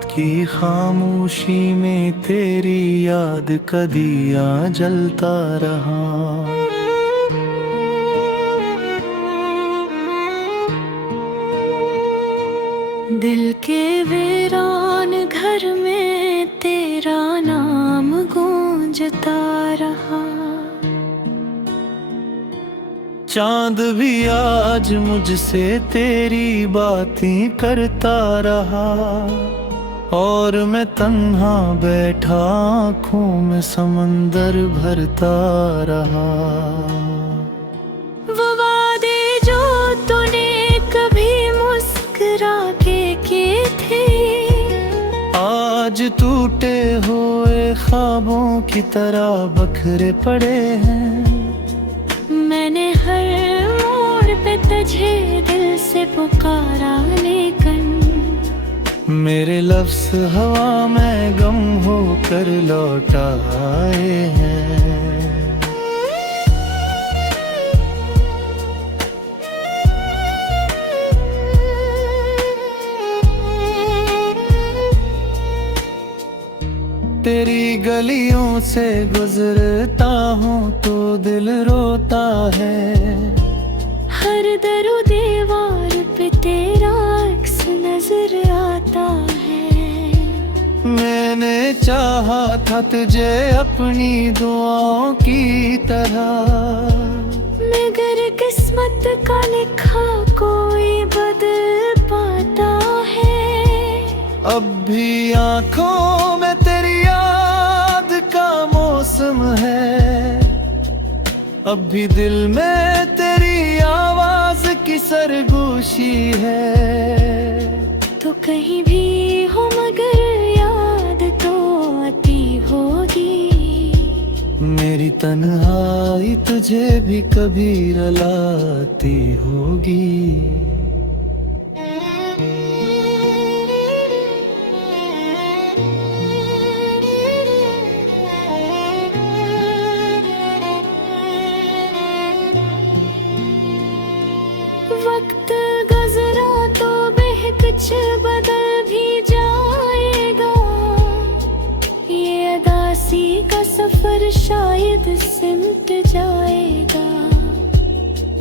रात की खामोशी में तेरी याद का दिया जलता रहा। दिल के वीरान घर में तेरा नाम गूंजता रहा। चांद भी आज मुझसे तेरी बातें करता रहा, और मैं तन्हा बैठा आँखों में समंदर भरता रहा। वो वादे जो तूने कभी मुस्कुरा के किए थे, आज टूटे हुए ख्वाबों की तरह बखरे पड़े हैं। मैंने हर मोड़ पे तुझे दिल से पुकारा, लेकिन मेरे लफ्ज़ हवा में गम होकर लौट आए हैं। तेरी गलियों से गुजरता हूँ तो दिल रोता है। हर दरो दीवार पे तेरा अक्स नजर आता है। मैंने चाहा था तुझे अपनी दुआओं की तरह, मगर किस्मत का लिखा कोई बदल पाता है। अब भी आँखों में तेरी याद का मौसम है, अब भी दिल में तेरी आवाज की सरगोशी है। तो कहीं भी हो मगर याद तो आती होगी। मेरी तन्हाई तुझे भी कभी रुलाती होगी। वक्त गुजरा तो कुछ बदल भी जाएगा। ये अदासी का सफर शायद सिमट जाएगा।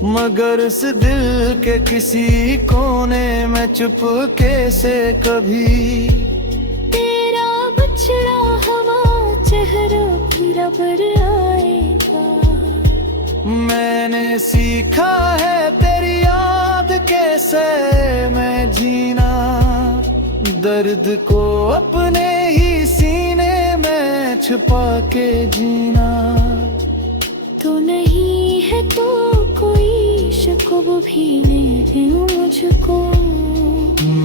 मगर इस दिल के किसी कोने में चुपके से कभी तेरा बिछड़ा हुआ चेहरा फिर अबर आएगा। मैंने सीखा है तेरी याद कैसे मैं जीना, दर्द को अपने ही सीने में छुपा के जीना। तो नहीं है तो कोई शक भी नहीं मुझको।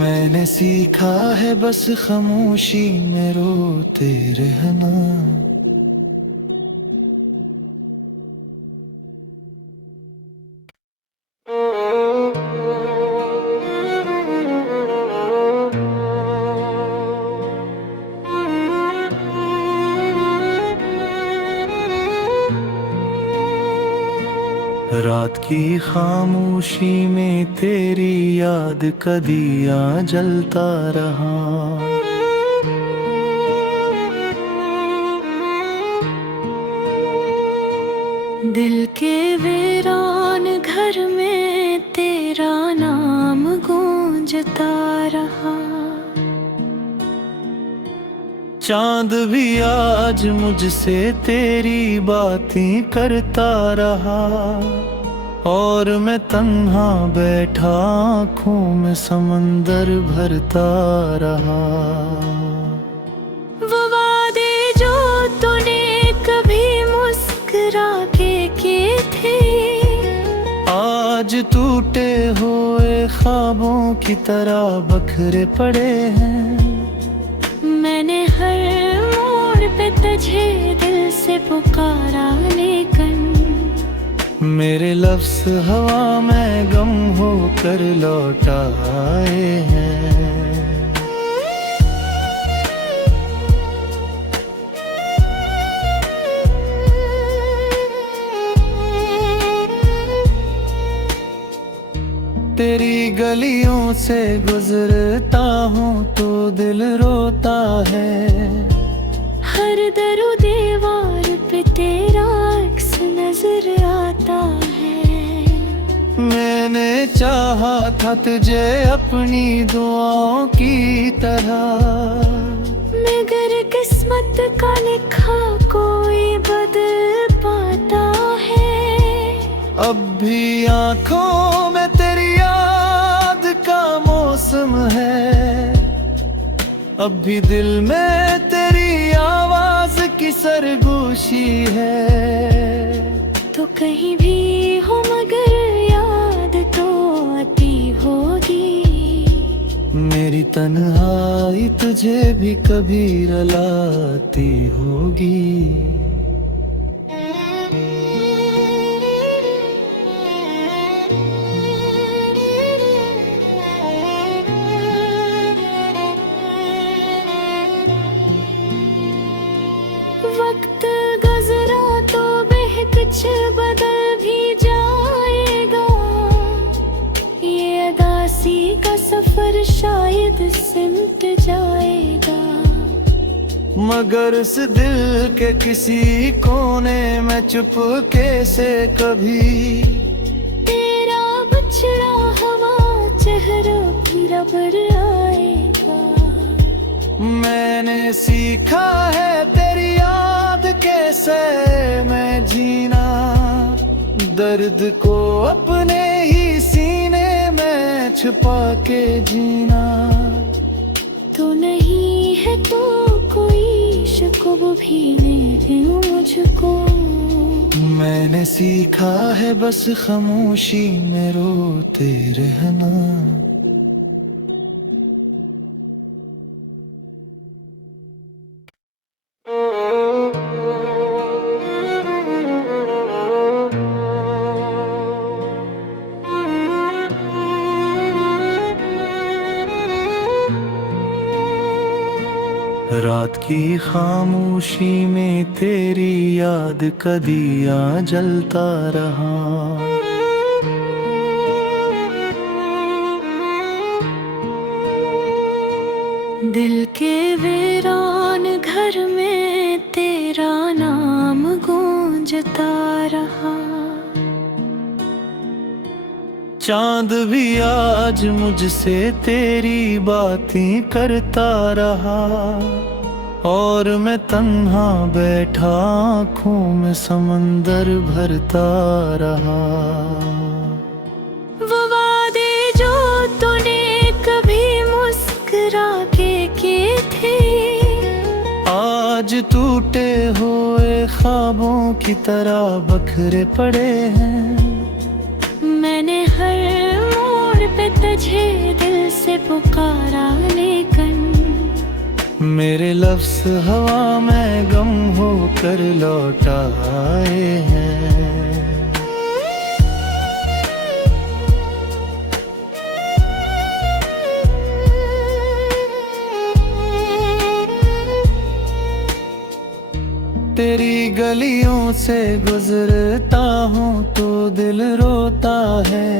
मैंने सीखा है बस खामोशी में रोते रहना। रात की खामोशी में तेरी याद का दिया जलता रहा। दिल के वीरान घर में तेरा नाम गूंजता रहा। चांद भी आज मुझसे तेरी बातें करता रहा, और मैं तन्हा बैठा आँखों में समंदर भरता रहा। वो वादे जो तूने कभी मुस्कुरा के किए थे, आज टूटे हुए ख्वाबों की तरह बखरे पड़े हैं। मैंने हर मोड़ पे तुझे दिल से पुकारा, लेकिन मेरे लफ्ज़ हवा में गम होकर लौट आए हैं। तेरी गलियों से गुजरता हूँ तो दिल रोता है। हर दरो दीवार पे तेरा अक्स नजर आता है। मैंने चाहा था तुझे अपनी दुआओं की तरह, मगर किस्मत का लिखा कोई बदल पाता है। अब भी आंखों में तेरी याद का मौसम है, अब भी दिल में तेरी आवाज की सरगोशी है। तो कहीं भी हो मगर याद तो आती होगी। मेरी तन्हाई तुझे भी कभी रुलाती होगी। वक्त गुजरा तो कुछ बदल भी जाएगा। ये अदासी का सफर शायद सिमट जाएगा। मगर इस दिल के किसी कोने में चुपके से कभी तेरा बिछड़ा हुआ चेहरा फिर रबर आएगा। मैंने सीखा है तेरी याद कैसे मैं जीना, दर्द को अपने ही सीने में छुपा के जीना। तो नहीं है तो कोई शक भी नहीं मुझको। मैंने सीखा है बस खामोशी में रोते रहना। रात की खामोशी में तेरी याद का दिया जलता रहा। दिल के वीरान घर में तेरा नाम गूंजता रहा। चांद भी आज मुझसे तेरी बातें करता रहा, और मैं तन्हा बैठा आँखों में समंदर भरता रहा। वो वादे जो तूने कभी मुस्कुरा के किए थे, आज टूटे हुए ख्वाबों की तरह बखरे पड़े हैं। मैंने हर मोड़ पे तुझे दिल से पुकारा, लेकिन मेरे लफ्ज़ हवा में गम होकर लौट आए हैं। तेरी गलियों से गुजरता हूँ तो दिल रोता है।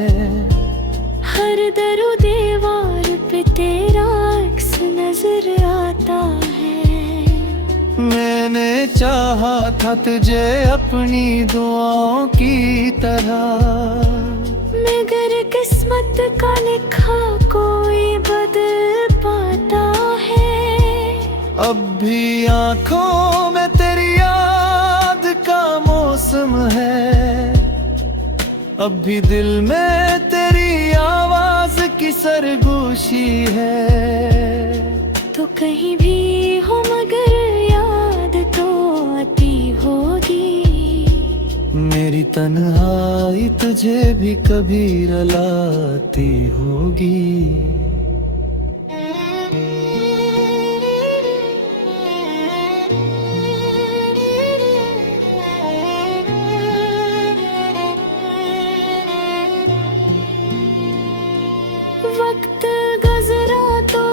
हर दरो दीवार पे तेरा अक्स नजर आता है। मैंने चाहा था तुझे अपनी दुआओं की तरह, मगर किस्मत का लिखा कोई बदल पाता है। अब भी आंखों में तेरी याद का मौसम है, अब भी दिल में तेरी आवाज की सरगोशी है। तो कहीं भी हो मगर याद तो आती होगी। मेरी तन्हाई तुझे भी कभी रुलाती होगी। वक्त गुजरा तो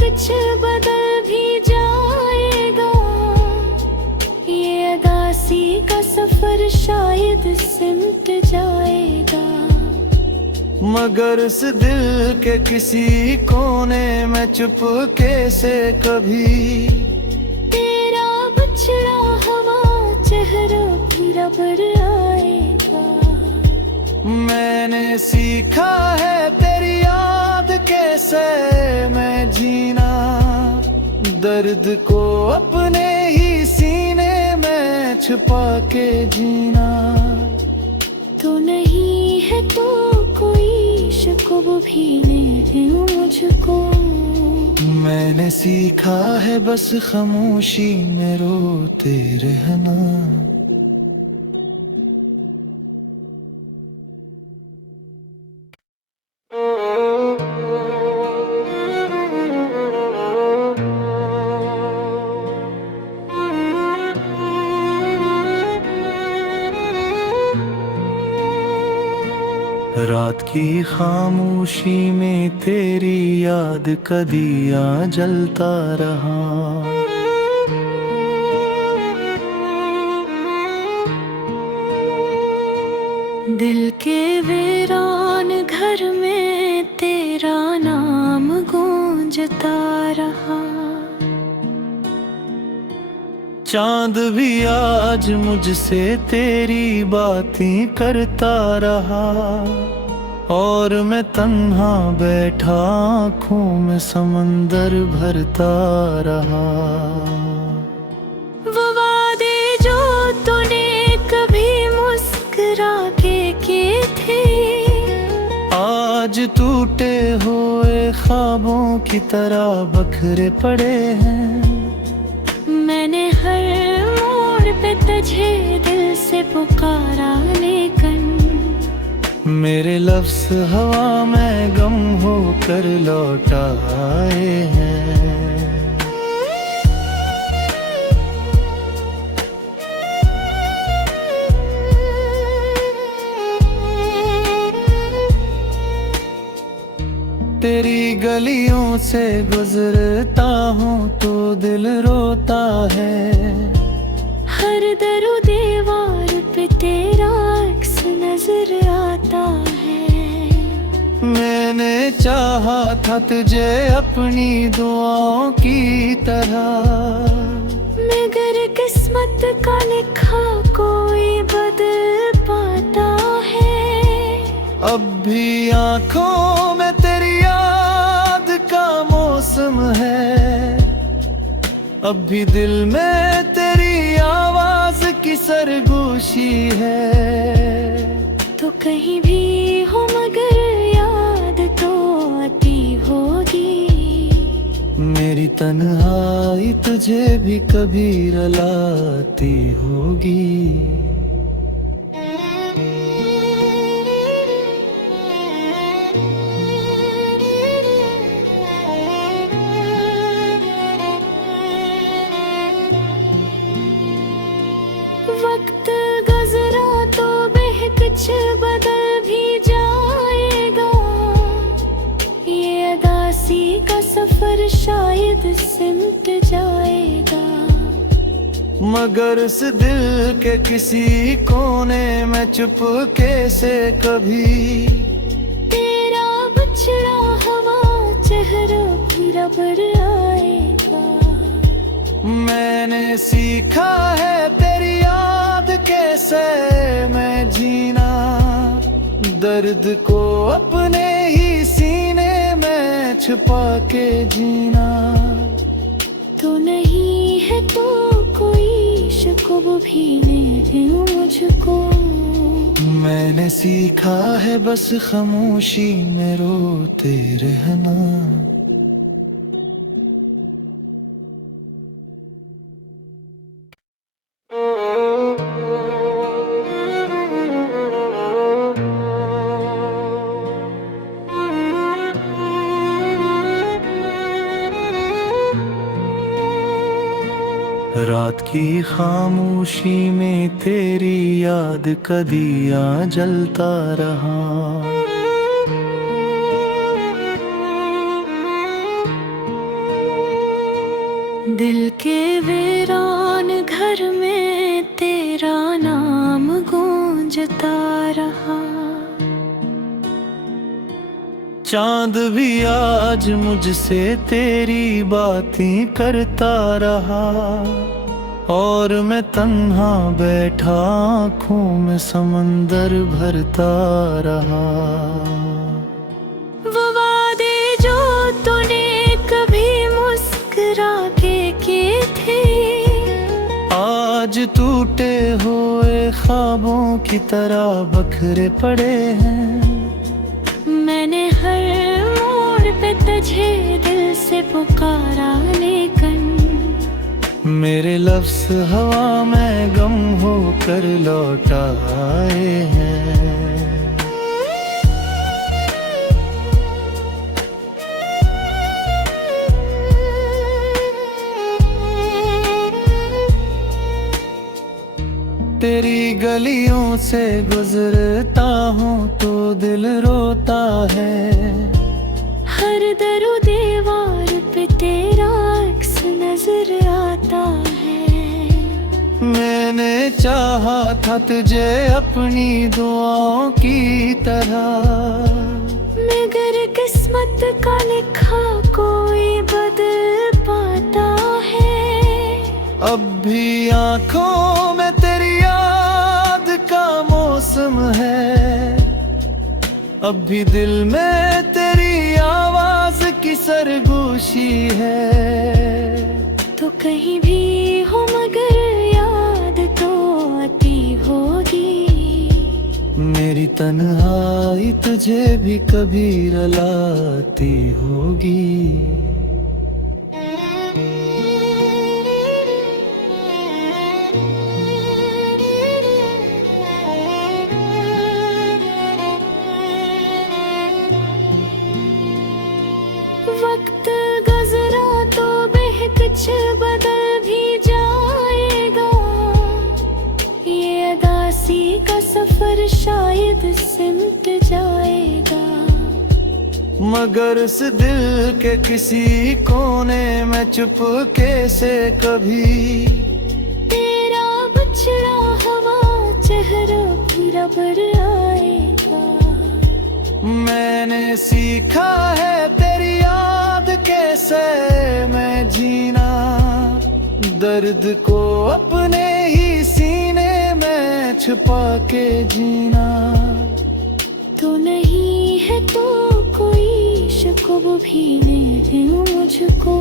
कुछ बदल भी जाएगा। ये अदासी का सफर शायद सिमट जाएगा। मगर इस दिल के किसी कोने में चुपके से कभी तेरा बिछड़ा हुआ चेहरा फिर रबर आएगा। मैंने सीखा है तेरी याद कैसे मैं जीना, दर्द को अपने ही सीने में छुपा के जीना। तो नहीं है तो कोई शक भी नहीं मुझको। मैंने सीखा है बस खामोशी में रोते रहना। रात की खामोशी में तेरी याद का दिया जलता रहा। दिल के वीरान घर में तेरा नाम गूंजता रहा। चांद भी आज मुझसे तेरी बातें करता रहा, और मैं तन्हा बैठा आँखों में समंदर भरता रहा। वो वादे जो तूने कभी मुस्कुरा के किए थे, आज टूटे हुए ख्वाबों की तरह बखरे पड़े हैं। मैंने हर मोड़ पे तुझे दिल से पुकारा, लेकिन मेरे लफ्ज़ हवा में गम होकर लौट आए हैं। तेरी गलियों से गुजरता हूँ तो दिल रोता है। हर दरो दीवार पे तेरा अक्स नजर आता है। मैंने चाहा था तुझे अपनी दुआओं की तरह, मगर किस्मत का लिखा कोई बदल पाता है। अब भी आँखों में तेरी याद का मौसम है, अब भी दिल में तेरी आवाज की सरगोशी है। तो कहीं भी हो मगर याद तो आती होगी। मेरी तन्हाई तुझे भी कभी रुलाती होगी। वक्त गुजरा तो कुछ बदल भी जाएगा। ये अदासी का सफर शायद सिमट जाएगा। मगर इस दिल के किसी कोने में चुपके से कभी तेरा बिछड़ा हुआ चेहरा भी रबर आएगा। मैंने सीखा है तेरी याद कैसे मैं जीना, दर्द को अपने ही सीने में छुपा के जीना। तो नहीं है तो कोई शक भी नहीं मुझको। मैंने सीखा है बस खामोशी में रोते रहना। रात की खामोशी में तेरी याद का दिया जलता रहा। दिल के वीरान घर में तेरा नाम गूंजता रहा। चांद भी आज मुझसे तेरी बातें करता रहा, और मैं तन्हा बैठा आँखों में समंदर भरता रहा। वो वादे जो तूने कभी मुस्कुरा के किए थे, आज टूटे हुए ख्वाबों की तरह बखरे पड़े हैं। मैंने हर मोड़ पे तुझे दिल से पुकारा, लेकिन मेरे लफ्ज़ हवा में गम होकर लौट आए हैं। तेरी गलियों से गुजरता हूँ तो दिल रोता है। हर दरो दीवार पे तेरा अक्स नजर आता है। मैंने चाहा था तुझे अपनी दुआओं की तरह, मगर किस्मत का लिखा कोई बदल पाता है। अब भी आँखों में तेरी याद का मौसम है, अब भी दिल में तेरी आवाज की सरगोशी है। तो कहीं भी हो मगर याद तो आती होगी। मेरी तन्हाई तुझे भी कभी रुलाती होगी। वक्त गुजरा तो कुछ बदल भी जाएगा। ये अदासी का सफर शायद सिमट जाएगा। मगर इस दिल के किसी कोने में चुपके से कभी तेरा बिछड़ा हुआ चेहरा फिर बर आएगा। मैंने सीखा है तेरी याद कैसे मैं जीना, दर्द को अपने ही सीने में छुपा के जीना। तो नहीं है तो कोई शुक्र भी नहीं मुझको।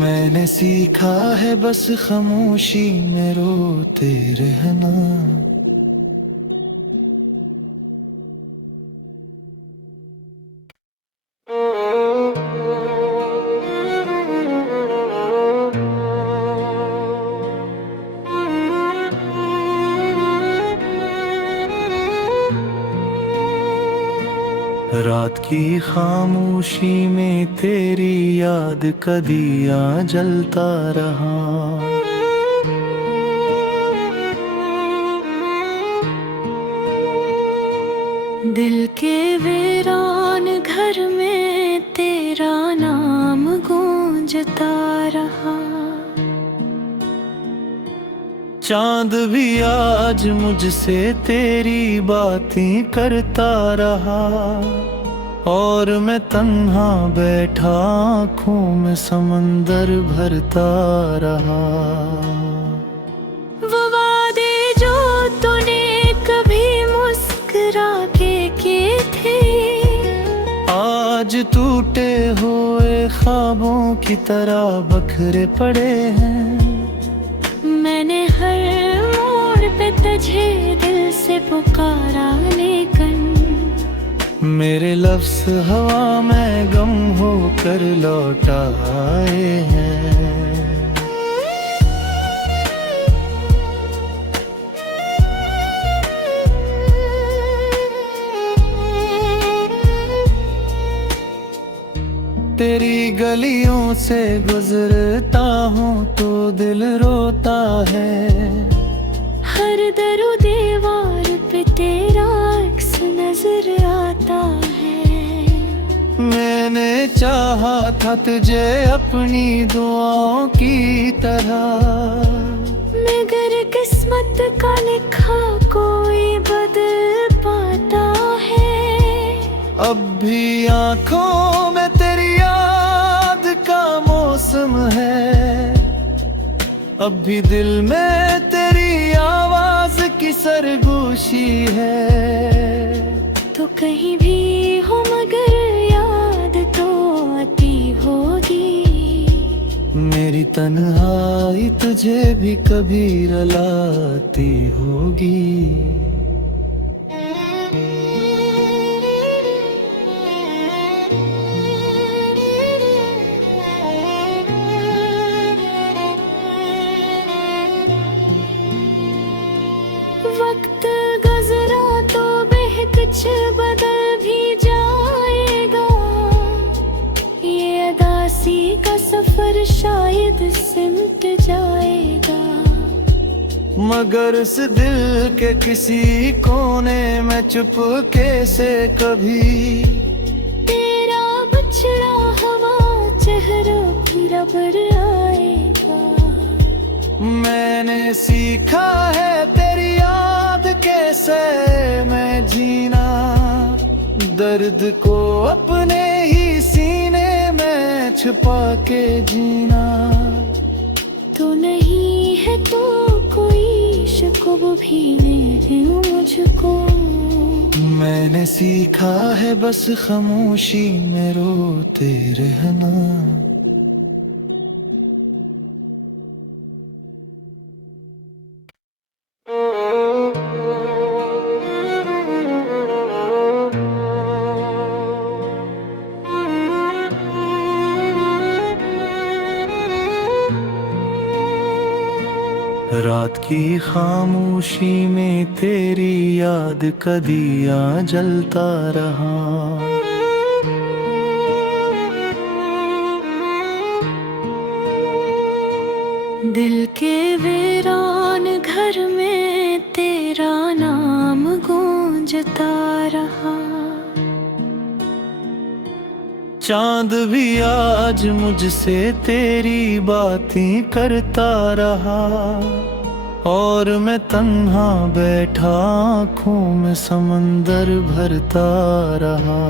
मैंने सीखा है बस खामोशी में रोते रहना। रात की खामोशी में तेरी याद का दिया जलता रहा। दिल के वीरान घर में तेरा नाम गूंजता रहा। चांद भी आज मुझसे तेरी बातें करता रहा, और मैं तन्हा बैठा आँखों में समंदर भरता रहा। वो वादे जो तूने कभी मुस्कुरा के किए थे, आज टूटे हुए ख्वाबों की तरह बखरे पड़े हैं। मैंने हर मोड़ पे तुझे दिल से पुकारा, लेकिन मेरे लफ्ज़ हवा में गम होकर लौट आए हैं। तेरी गलियों से गुजरता हूँ तो दिल रोता है। हर दरो दीवार पे तेरा अक्स नजर आता है। मैंने चाहा था तुझे अपनी दुआओं की तरह, मगर किस्मत का लिखा कोई बदल पाता है। अब भी आंखों में तेरी याद का मौसम है, अब भी दिल में तेरी आवाज की सरगोशी है। तो कहीं भी हो मगर याद तो आती होगी, मेरी तन्हाई तुझे भी कभी रुलाती होगी। वक्त गुजरा तो कुछ बदल भी जाएगा, ये अदासी का सफर शायद सिमट जाएगा। मगर इस दिल के किसी कोने में चुपके से कभी तेरा बिछड़ा हुआ चेहरा फिर बर आएगा। मैंने सीखा है तेरी याद कैसे मैं जीना, दर्द को अपने ही सीने में छुपा के जीना। तो नहीं है तो कोई शिकव भी नहीं मुझको, मैंने सीखा है बस खामोशी में रोते रहना। रात की खामोशी में तेरी याद का दिया जलता रहा, दिल के वीरान घर में तेरा नाम गूंजता रहा। चांद भी आज मुझसे तेरी बातें करता रहा, और मैं तन्हा बैठा आँखों में समंदर भरता रहा।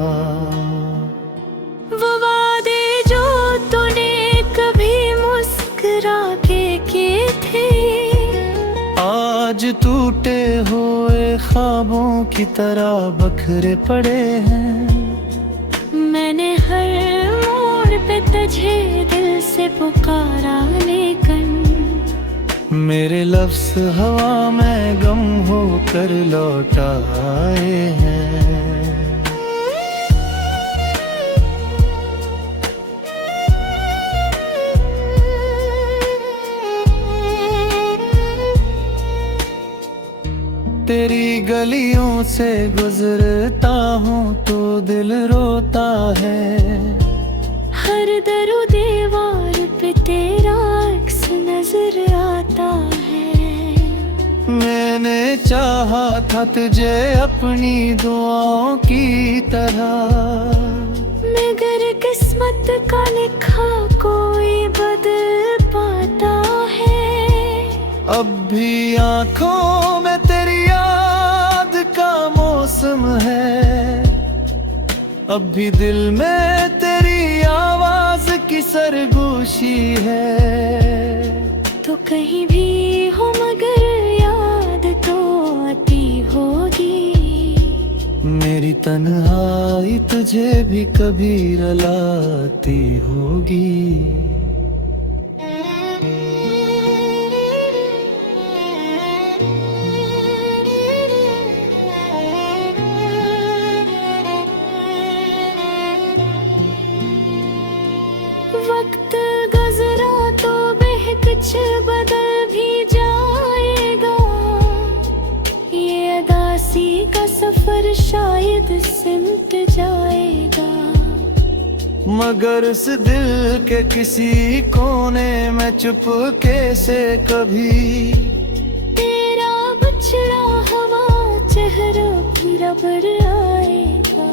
वो वादे जो तूने कभी मुस्कुरा के किए थे, आज टूटे हुए ख्वाबों की तरह बखरे पड़े हैं। मैंने हर मोड़ पे तुझे दिल से पुकारा, लेकिन मेरे लफ्ज़ हवा में गम होकर लौट आए हैं। तेरी गलियों से गुजरता हूँ तो दिल रोता है, हर दरो दीवार पे तेरा अक्स नजर आता है। मैंने चाहा था तुझे अपनी दुआओं की तरह, मगर किस्मत का लिखा कोई बदल पाता है। अब भी आंखों में तेरी याद का मौसम है, अब भी दिल में तेरी आवाज की सरगोशी है। तो कहीं भी हो मगर याद तो आती होगी, मेरी तन्हाई तुझे भी कभी रुलाती होगी। वक्त गुजरा तो कुछ बदल भी जाएगा, ये अदासी का सफर शायद सिमट जाएगा। मगर इस दिल के किसी कोने में चुपके से कभी तेरा बिछड़ा हुआ चेहरा फिर बर आएगा।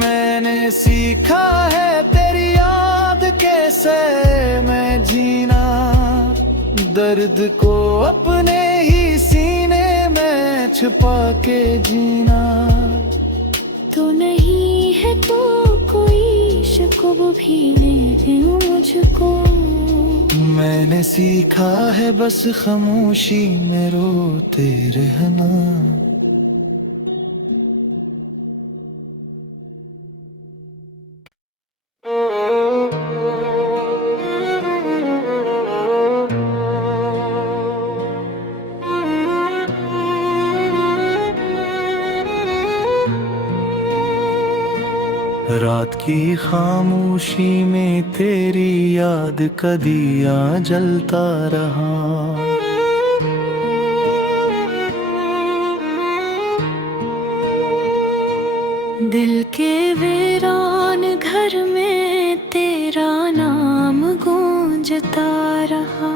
मैंने सीखा है तेरी याद कैसे मैं जीना, दर्द को अपने ही सीने में छुपा के जीना। तो नहीं है है तो कोई शिकव भी नहीं मुझको। मैंने सीखा है बस खामोशी में रोते रहना। रात की खामोशी में तेरी याद का दिया जलता रहा। दिल के वीरान घर में तेरा नाम गूंजता रहा।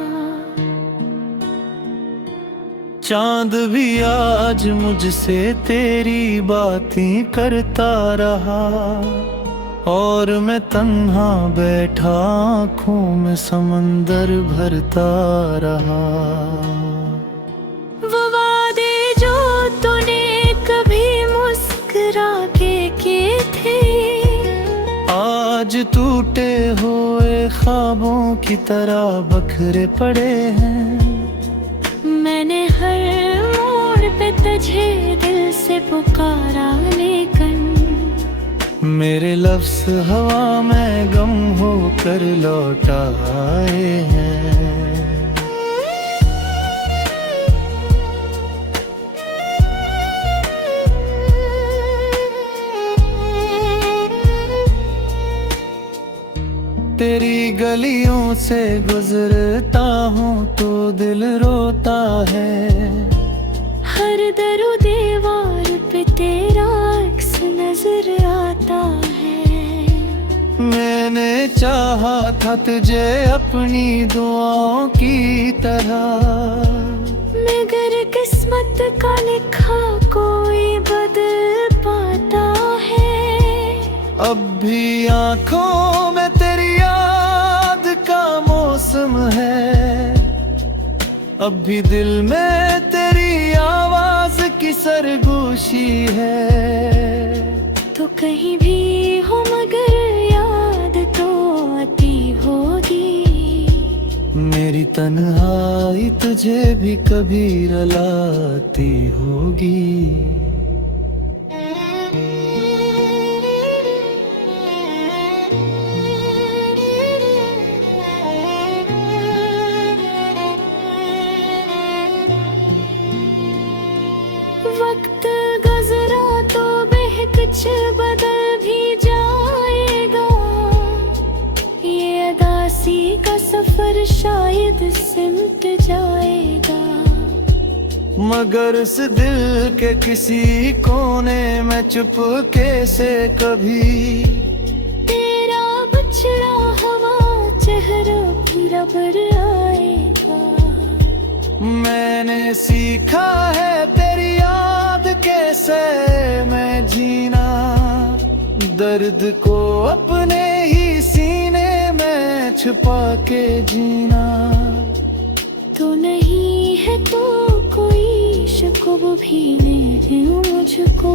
चांद भी आज मुझसे तेरी बातें करता रहा। और मैं तन्हा बैठा आँखों में समंदर भरता रहा। वो वादे जो तूने कभी मुस्कुरा के किए थे, आज टूटे हुए ख्वाबों की तरह बखरे पड़े हैं। मैंने हर मोड़ पे तुझे दिल से पुकारा, लेकिन मेरे लफ्ज़ हवा में गम होकर लौट आए हैं। तेरी गलियों से गुजरता हूँ तो दिल रोता है। हर दरो दीवार पे तेरा अक्स नजर आता है। मैंने चाहा था तुझे अपनी दुआओं की तरह, मगर किस्मत का लिखा कोई बदल पाता है। अब भी आँखों में तेरी याद का मौसम है। अब भी दिल में तेरी आवाज की सरगोशी है। तो कहीं भी हो मगर याद तो आती होगी। मेरी तन्हाई तुझे भी कभी रुलाती होगी। वक्त गुजरा तो कुछ बदल भी जाएगा। ये अदासी का सफर शायद सिमट जाएगा। मगर इस दिल के किसी कोने में चुपके से कभी तेरा बिछड़ा हुआ चेहरा फिर अब आएगा। मैंने सीखा है तेरी याद कैसे मैं जीना। दर्द को अपने ही सीने में छुपा के जीना। तो नहीं है तो कोई शिकव भी नहीं मुझको।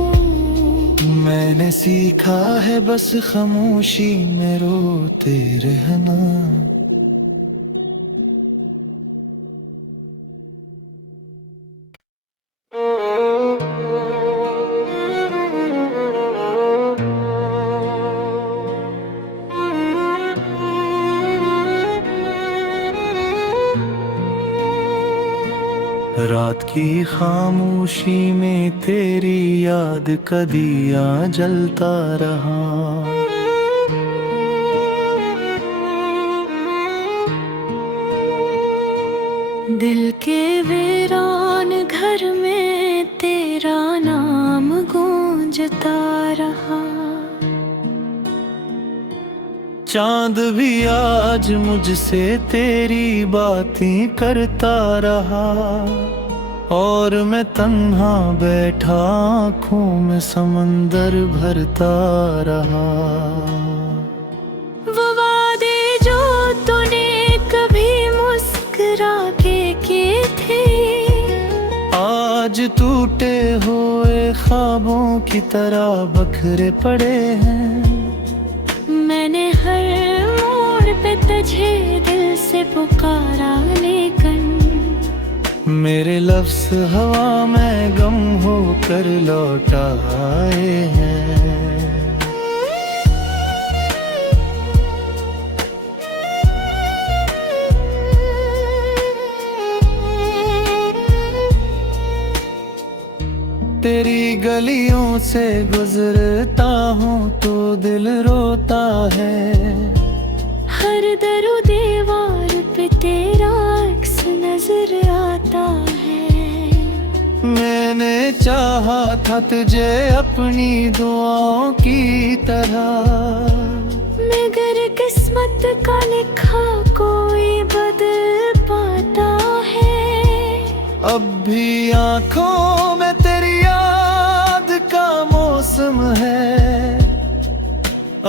मैंने सीखा है बस खामोशी में रोते रहना। रात की खामोशी में तेरी याद का दिया जलता रहा। दिल के वीरान घर में तेरा नाम गूंजता रहा। चांद भी आज मुझसे तेरी बातें करता रहा। और मैं तन्हा बैठा आँखों में समंदर भरता रहा। वो वादे जो तूने कभी मुस्कुरा के किए थे, आज टूटे हुए ख्वाबों की तरह बखरे पड़े हैं। मैंने हर मोड़ पे तुझे दिल से पुकारा, लेकिन मेरे लफ्ज़ हवा में गम होकर लौट आए हैं। तेरी गलियों से गुजरता हूँ तो दिल रोता है। हर दरो दीवार पे तेरा अक्स नजर आता है। मैंने चाहा था तुझे अपनी दुआओं की तरह, मगर किस्मत का लिखा कोई बदल पाता है। अब भी आँखों में तेरी याद का मौसम है।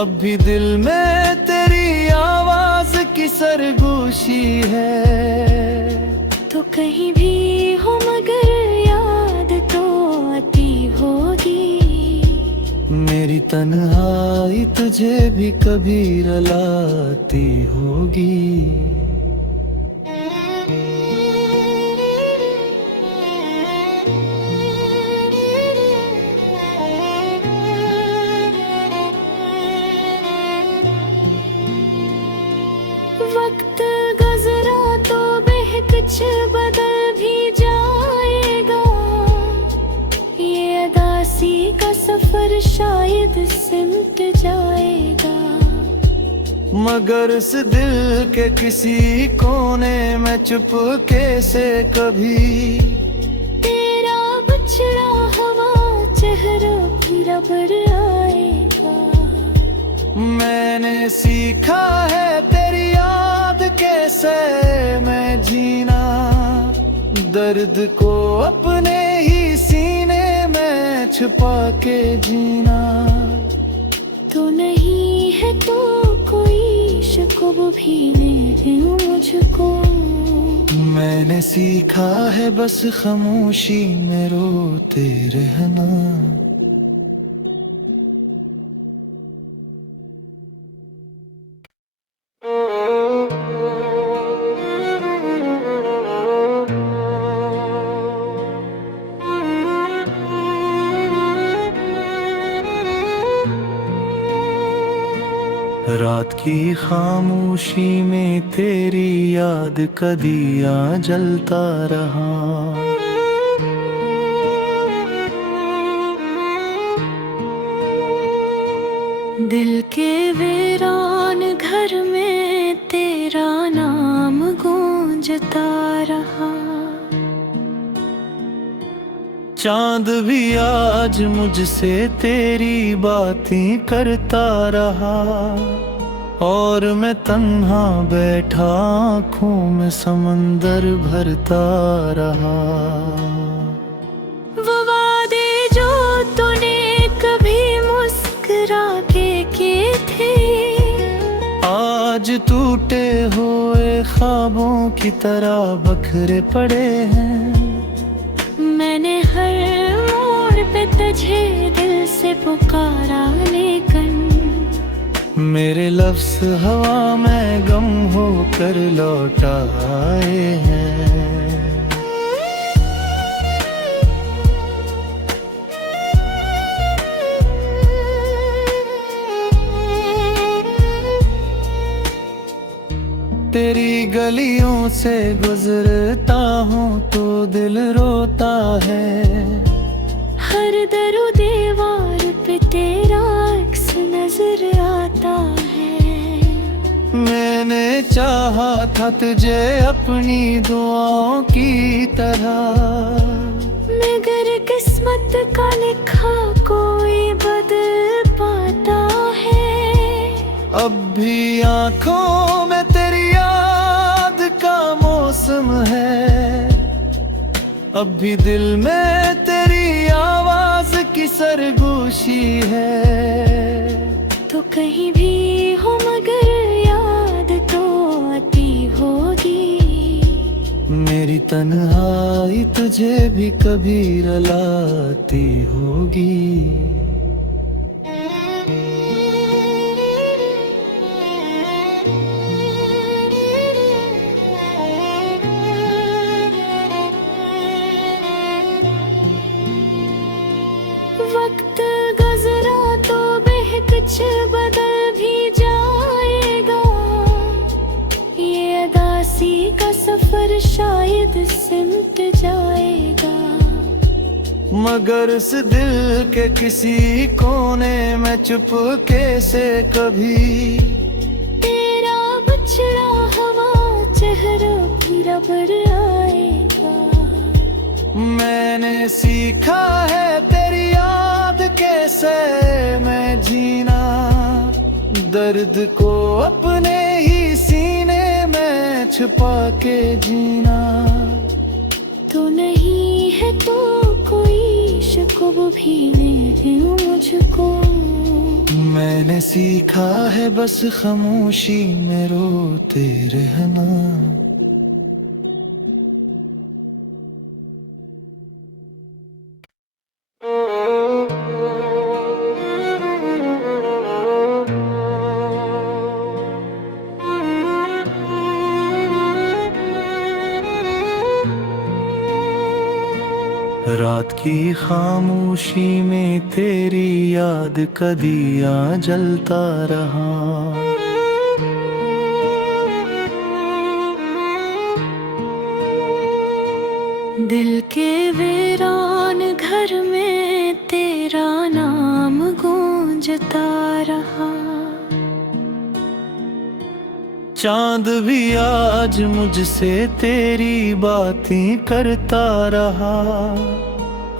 अब भी दिल में तेरी आवाज की सरगोशी है। तो कहीं भी हो मगर याद तो आती होगी। मेरी तन्हाई तुझे भी कभी रुलाती होगी। वक्त गुजरा तो कुछ बदल भी जाएगा। ये अदासी का सफर शायद सिमट जाएगा। मगर इस दिल के किसी कोने में चुपके से कभी तेरा बिछड़ा हुआ चेहरा फिर अबर आएगा। मैंने सीखा है तेरी याद कैसे मैं जीना, दर्द को अपने ही सीने में छुपा के जीना। तो नहीं है तो कोई शिकव भी नहीं मुझको। मैंने सीखा है बस खामोशी में रोते रहना। रात की खामोशी में तेरी याद का दिया जलता रहा। दिल के वीरान घर में तेरा नाम गूंजता रहा। चांद भी आज मुझसे तेरी बातें करता रहा, और मैं तन्हा बैठा आँखों में समंदर भरता रहा। वो वादे जो तूने कभी मुस्कुरा के किए थे, आज टूटे हुए ख्वाबों की तरह बखरे पड़े हैं। मैंने हर मोड़ पे तुझे दिल से पुकारा, लेकिन मेरे लफ्ज़ हवा में गम होकर लौट आए हैं। तेरी गलियों से गुजरता हूँ तो दिल रोता है। हर दरो दीवार पे तेरा अक्स नजर आता है। मैंने चाहा था तुझे अपनी दुआओं की तरह, मगर किस्मत का लिखा कोई बदल पाता है। अब भी आँखों में तेरी याद का मौसम है। अब भी दिल में तेरी आवाज की सरगोशी है। तो कहीं भी हो मगर याद तो आती होगी। मेरी तन्हाई तुझे भी कभी रुलाती होगी। वक्त गुजरा तो कुछ बदल भी जाएगा, ये अदासी का सफर शायद सिमट जाएगा। मगर इस दिल के किसी कोने में चुपके से कभी तेरा बिछड़ा हुआ चेहरा फिर रबड़ आएगा। मैंने सीखा है तेरी याद कैसे मैं जीना, दर्द को अपने ही सीने में छुपा के जीना। तो नहीं है तो कोई शिकव भी नहीं मुझको, मैंने सीखा है बस खामोशी में रोते रहना। रात की खामोशी में तेरी याद का दिया जलता रहा। दिल के वीरान घर में तेरा नाम गूंजता रहा। चांद भी आज मुझसे तेरी बातें करता रहा,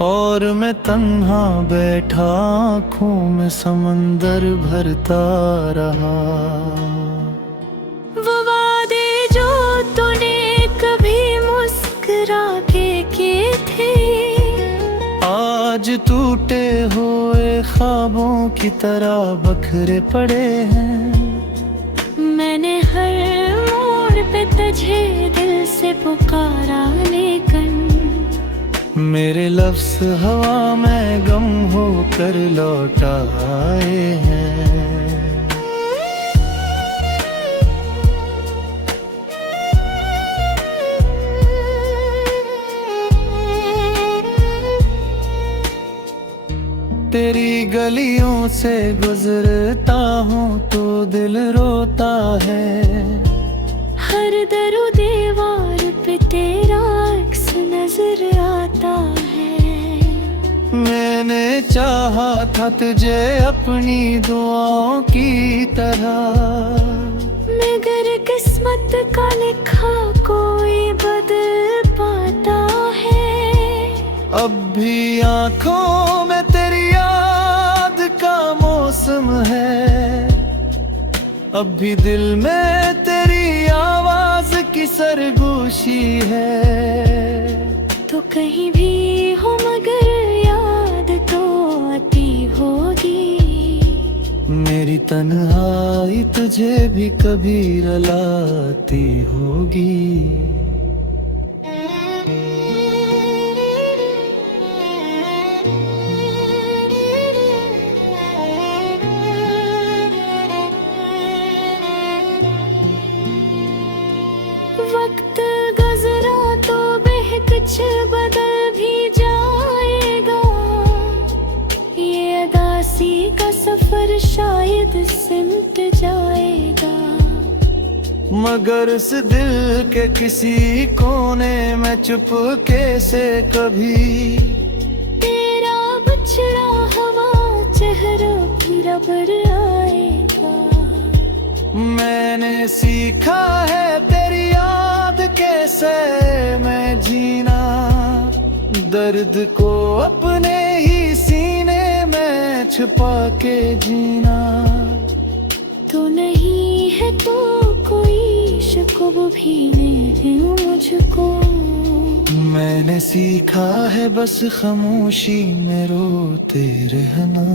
और मैं तन्हा बैठा आँखों में समंदर भरता रहा। वो वादे जो तूने कभी मुस्कुरा के किए थे, आज टूटे हुए ख्वाबों की तरह बखरे पड़े हैं। मैंने हर मोड़ पे तुझे दिल से पुकारा, लेकिन मेरे लफ्ज़ हवा में गम होकर लौट आए हैं। तेरी गलियों से गुजरता हूँ तो दिल रोता है। हर दरो दीवार पे तेरा अक्स नजर आता है। मैंने चाहा था तुझे अपनी दुआओं की तरह, मगर किस्मत का लिखा कोई बदल पाता है। अब भी आँखों में तेरी याद का मौसम है, अब भी दिल में तेरी आवाज की सरगोशी है। तो कहीं भी हो मगर याद तो आती होगी। मेरी तन्हाई तुझे भी कभी रुलाती होगी। वक्त गुजरा तो कुछ बदल भी जाएगा, ये अदासी का सफर शायद सिमट जाएगा। मगर इस दिल के किसी कोने में चुपके से कभी तेरा बिछड़ा हुआ चेहरा फिर रबड़ आएगा। मैंने सीखा है तेरी याद कैसे मैं जीना, दर्द को अपने ही सीने में छुपा के जीना। तो नहीं है तो कोई शिकव भी नहीं मुझको, मैंने सीखा है बस खामोशी में रोते रहना।